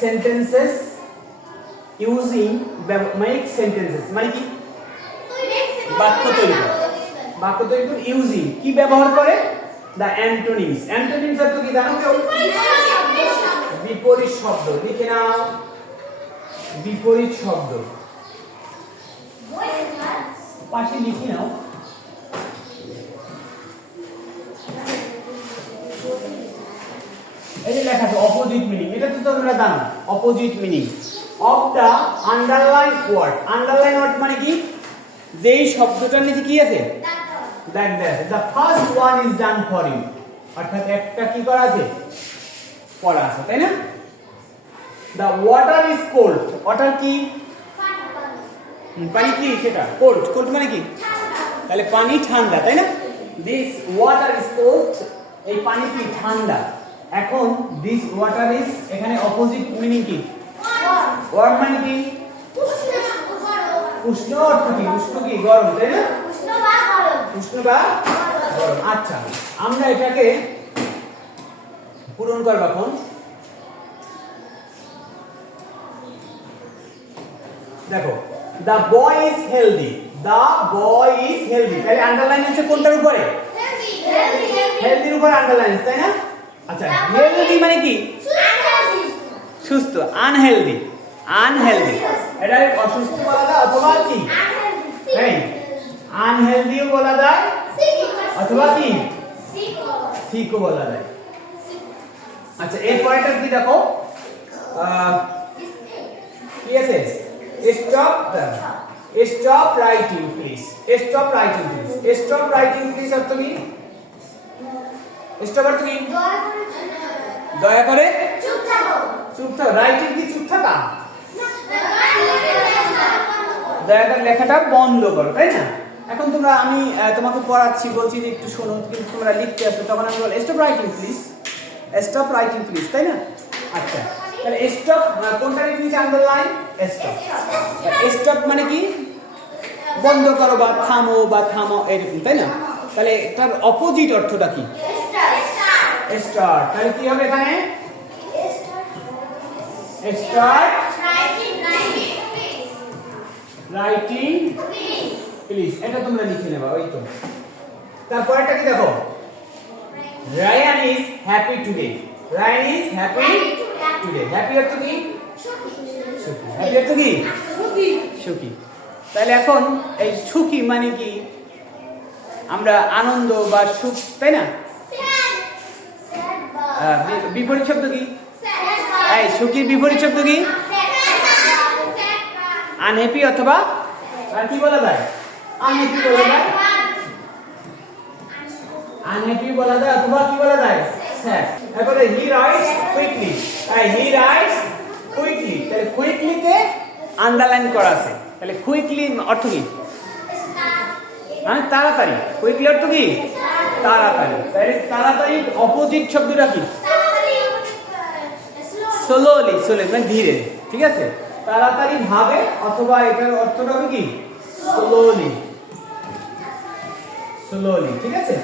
sentences using make sentences মানে কি বাক্য তৈরি করে বাক্য তৈরি করে ইউজিং কি ব্যবহার করে দ্য অ্যান্টোনিমস অ্যান্টোনিমস অর্থ কি জানো কেউ বিপরীত শব্দ লিখে নাও বিপরীত শব্দ পাশে লিখে নাও এই যে লেখা আছে অপোজিট মিনিং এটা তো তোমরা জানো opposite meaning of the underline word underline word মানে কি যেই শব্দটার নিচে কি আছে দেখ the first one is done for you অর্থাৎ একটা কি করা আছে পড়া আছে তাই না the water is cold water কি পানি কি সেটা cold cold মানে কি তাহলে পানি ঠান্ডা তাই না this water is cold এই পানি কি ঠান্ডা এখন this water is এখানে অপোজিট মিনিং কি ওয়ার্ড মানে কি উষ্ণ অর্থ কি উষ্ণ কি গরম তাই না উষ্ণ বা গরম আচ্ছা আমরা এটাকে পূরণ করব এখন দেখো the boy is healthy তাহলে আন্ডারলাইন আছে কোনটার উপরে হেলদির উপরে আন্ডারলাইন তাই না আচ্ছা হেলদি মানে কি সুস্থ আনহেলদি এটা অসুস্থ বলা যায় অথবা কি এই আনহেলদিও বলা যায় অথবা কি সিকও বলা যায় আচ্ছা এর পরেরটা কি দেখো কি আছে স্টপ রাইটিং প্লিজ অর্থ কি স্টপ অর্থ কি দয়া করে চুপ থাকো রাইটিং কি চুপ থাকা দয়া করে লেখাটা বন্ধ করো তাই না এখন তোমরা আমি তোমাকে পড়াচ্ছি বলছি যে একটু শোনো কিন্তু তোমরা লিখতে আসো তখন আমি বল স্টপ রাইটিং প্লিজ তাই না আচ্ছা তাহলে স্টপ কোনটা নিচে আন্ডারলাইন স্টপ মানে কি বন্ধ করো বা থামো এরকম তাই না তাহলে এটার অপোজিট অর্থটা কি স্টার্ট তাহলে কি হবে এখানে স্টার্ট রাইটিং প্লিজ এটা তোমরা লিখে নেবা ওই তো তারপরটা কি দেখো Ryan is happy today happy অর্থ কি সুখী তাহলে এখন এই সুখী মানে কি আমরা আনন্দ বা সুখ তাই না বিপরীত শব্দ কি এই সুখীর বিপরীত শব্দ কি আনহ্যাপি অথবা আর কি বলা যায় আনহ্যাপি বলা যায় অথবা কি বলা যায় স্যাড তারপরে হি রাইটস কুইকলি তাহলে কুইকলিতে আন্ডারলাইন করা আছে তাহলে কুইকলি অর্থ কি তাড়াতাড়ি কুইকলি অর্থ কি তাড়াতাড়ি তাহলে তাড়াতাড়ি অপোজিট শব্দটা কি স্লোলি মানে ধীরে ঠিক আছে তাড়াতাড়ি ভাবে অথবা এটার অর্থটা হবে কি স্লোলি ঠিক আছে